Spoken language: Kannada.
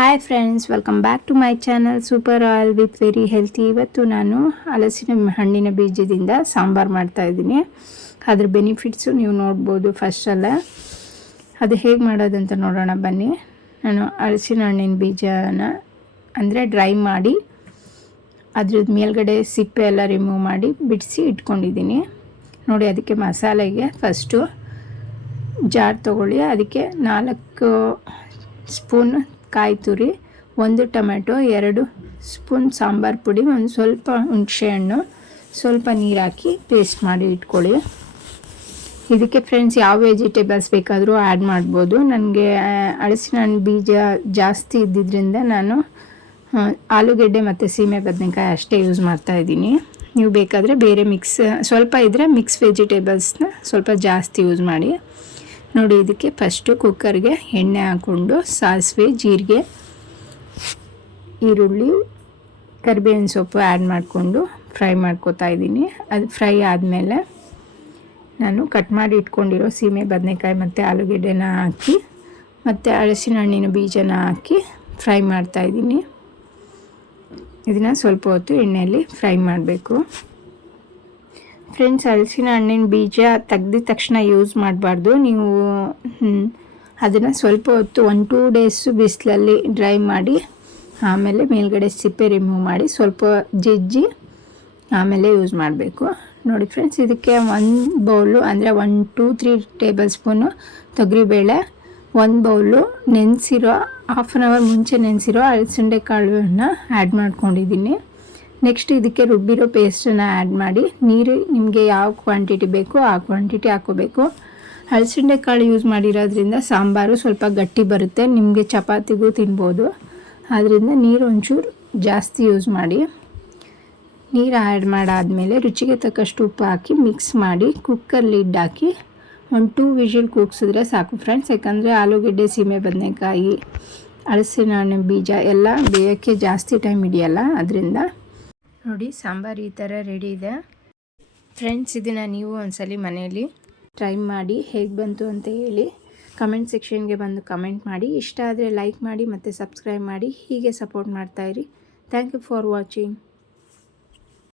Hi friends, welcome back to my channel super oil with very healthy. ಇವತ್ತು ನಾನು ಹಲಸಿನ ಹಣ್ಣಿನ ಬೀಜದಿಂದ ಸಾಂಬಾರು ಮಾಡ್ತಾಯಿದ್ದೀನಿ. ಅದ್ರ ಬೆನಿಫಿಟ್ಸು ನೀವು ನೋಡ್ಬೋದು. ಫಸ್ಟಲ್ಲ ಅದು ಹೇಗೆ ಮಾಡೋದಂತ ನೋಡೋಣ ಬನ್ನಿ. ನಾನು ಹಲಸಿನ ಹಣ್ಣಿನ ಬೀಜನ ಅಂದರೆ ಡ್ರೈ ಮಾಡಿ ಅದ್ರದ್ದು ಮೇಲ್ಗಡೆ ಸಿಪ್ಪೆ ಎಲ್ಲ ರಿಮೂವ್ ಮಾಡಿ ಬಿಡಿಸಿ ಇಟ್ಕೊಂಡಿದ್ದೀನಿ ನೋಡಿ. ಅದಕ್ಕೆ ಮಸಾಲೆಗೆ ಫಸ್ಟು ಜಾರ್ ತೊಗೊಳ್ಳಿ. ಅದಕ್ಕೆ 4 ಸ್ಪೂನ್ ಕಾಯಿ ತುರಿ, 1 ಟೊಮೆಟೊ, 2 ಸ್ಪೂನ್ ಸಾಂಬಾರು ಪುಡಿ, ಒಂದು ಸ್ವಲ್ಪ ಹುಣಸೆಹಣ್ಣು, ಸ್ವಲ್ಪ ನೀರು ಹಾಕಿ ಪೇಸ್ಟ್ ಮಾಡಿ ಇಟ್ಕೊಳ್ಳಿ. ಇದಕ್ಕೆ ಫ್ರೆಂಡ್ಸ್ ಯಾವ ವೆಜಿಟೇಬಲ್ಸ್ ಬೇಕಾದರೂ ಆ್ಯಡ್ ಮಾಡ್ಬೋದು. ನನಗೆ ಹಲಸಿನ ಹಣ್ಣು ಬೀಜ ಜಾಸ್ತಿ ಇದ್ದಿದ್ದರಿಂದ ನಾನು ಆಲೂಗೆಡ್ಡೆ ಮತ್ತು ಸೀಮೆ ಬದನೆಕಾಯಿ ಅಷ್ಟೇ ಯೂಸ್ ಮಾಡ್ತಾಯಿದ್ದೀನಿ. ನೀವು ಬೇಕಾದರೆ ಬೇರೆ ಸ್ವಲ್ಪ ಇದ್ದರೆ ಮಿಕ್ಸ್ ವೆಜಿಟೇಬಲ್ಸ್ನ ಸ್ವಲ್ಪ ಜಾಸ್ತಿ ಯೂಸ್ ಮಾಡಿ ನೋಡಿ. ಇದಕ್ಕೆ ಫಸ್ಟು ಕುಕ್ಕರ್ಗೆ ಎಣ್ಣೆ ಹಾಕ್ಕೊಂಡು ಸಾಸಿವೆ, ಜೀರಿಗೆ, ಈರುಳ್ಳಿ, ಕರಿಬೇವಿನ ಸೊಪ್ಪು ಆ್ಯಡ್ ಮಾಡಿಕೊಂಡು ಫ್ರೈ ಮಾಡ್ಕೋತಾ ಇದ್ದೀನಿ. ಅದು ಫ್ರೈ ಆದಮೇಲೆ ನಾನು ಕಟ್ ಮಾಡಿ ಇಟ್ಕೊಂಡಿರೋ ಸೀಮೆ ಬದನೆಕಾಯಿ ಮತ್ತು ಆಲೂಗೆಡ್ಡೆನ ಹಾಕಿ ಮತ್ತು ಹಲಸಿನ ಹಣ್ಣಿನ ಬೀಜನ ಹಾಕಿ ಫ್ರೈ ಮಾಡ್ತಾಯಿದ್ದೀನಿ. ಇದನ್ನು ಸ್ವಲ್ಪ ಹೊತ್ತು ಎಣ್ಣೆಯಲ್ಲಿ ಫ್ರೈ ಮಾಡಬೇಕು. ಫ್ರೆಂಡ್ಸ್, ಹಲಸಿನ ಹಣ್ಣಿನ ಬೀಜ ತೆಗ್ದಿದ ತಕ್ಷಣ ಯೂಸ್ ಮಾಡಬಾರ್ದು. ನೀವು ಅದನ್ನು ಸ್ವಲ್ಪ ಹೊತ್ತು 1-2 ಡೇಸು ಬಿಸಿಲಲ್ಲಿ ಡ್ರೈ ಮಾಡಿ ಆಮೇಲೆ ಮೇಲ್ಗಡೆ ಸಿಪ್ಪೆ ರಿಮೂವ್ ಮಾಡಿ ಸ್ವಲ್ಪ ಜಜ್ಜಿ ಆಮೇಲೆ ಯೂಸ್ ಮಾಡಬೇಕು ನೋಡಿ. ಫ್ರೆಂಡ್ಸ್, ಇದಕ್ಕೆ 1 ಬೌಲು ಅಂದರೆ 1-3 ಟೇಬಲ್ ಸ್ಪೂನು ತೊಗರಿಬೇಳೆ, 1 ಬೌಲು ನೆನೆಸಿರೋ ಹಾಫ್ ಆನ್ ಅವರ್ ಮುಂಚೆ ನೆನೆಸಿರೋ ಅಲಸಂಡೆ ಕಾಳನ್ನ ಆ್ಯಡ್ ಮಾಡ್ಕೊಂಡಿದ್ದೀನಿ. ನೆಕ್ಸ್ಟ್ ಇದಕ್ಕೆ ರುಬ್ಬಿರೋ ಪೇಸ್ಟನ್ನು ಆ್ಯಡ್ ಮಾಡಿ ನೀರು ನಿಮಗೆ ಯಾವ ಕ್ವಾಂಟಿಟಿ ಬೇಕೋ ಆ ಕ್ವಾಂಟಿಟಿ ಹಾಕ್ಕೋಬೇಕು. ಹಲಸಂಡೆ ಕಾಳು ಯೂಸ್ ಮಾಡಿರೋದ್ರಿಂದ ಸಾಂಬಾರು ಸ್ವಲ್ಪ ಗಟ್ಟಿ ಬರುತ್ತೆ, ನಿಮಗೆ ಚಪಾತಿಗೂ ತಿನ್ಬೋದು. ಆದ್ದರಿಂದ ನೀರು ಒಂಚೂರು ಜಾಸ್ತಿ ಯೂಸ್ ಮಾಡಿ. ನೀರು ಆ್ಯಡ್ ಮಾಡಾದಮೇಲೆ ರುಚಿಗೆ ತಕ್ಕಷ್ಟು ಉಪ್ಪು ಹಾಕಿ ಮಿಕ್ಸ್ ಮಾಡಿ ಕುಕ್ಕರ್ ಲಿಡ್ ಹಾಕಿ 1-2 ವಿಷಿಲ್ ಕೂಗಿಸಿದ್ರೆ ಸಾಕು ಫ್ರೆಂಡ್ಸ್. ಯಾಕಂದರೆ ಆಲೂಗೆಡ್ಡೆ, ಸೀಮೆ ಬದನೆಕಾಯಿ, ಹಲಸಿನ ಹಣ್ಣಿನ ಬೀಜ ಎಲ್ಲ ಬೇಯೋಕ್ಕೆ ಜಾಸ್ತಿ ಟೈಮ್ ಹಿಡಿಯಲ್ಲ. ಅದರಿಂದ ನೋಡಿ, ಸಾಂಬಾರು ಈ ಥರ ರೆಡಿ ಇದೆ ಫ್ರೆಂಡ್ಸ್. ಇದನ್ನು ನೀವು ಒಂದ್ಸಲಿ ಮನೆಯಲ್ಲಿ ಟ್ರೈ ಮಾಡಿ ಹೇಗೆ ಬಂತು ಅಂತ ಹೇಳಿ ಕಮೆಂಟ್ ಸೆಕ್ಷನ್ಗೆ ಬಂದು ಕಮೆಂಟ್ ಮಾಡಿ. ಇಷ್ಟ ಆದರೆ ಲೈಕ್ ಮಾಡಿ ಮತ್ತು ಸಬ್ಸ್ಕ್ರೈಬ್ ಮಾಡಿ. ಹೀಗೆ ಸಪೋರ್ಟ್ ಮಾಡ್ತಾಯಿರಿ. Thank you for watching.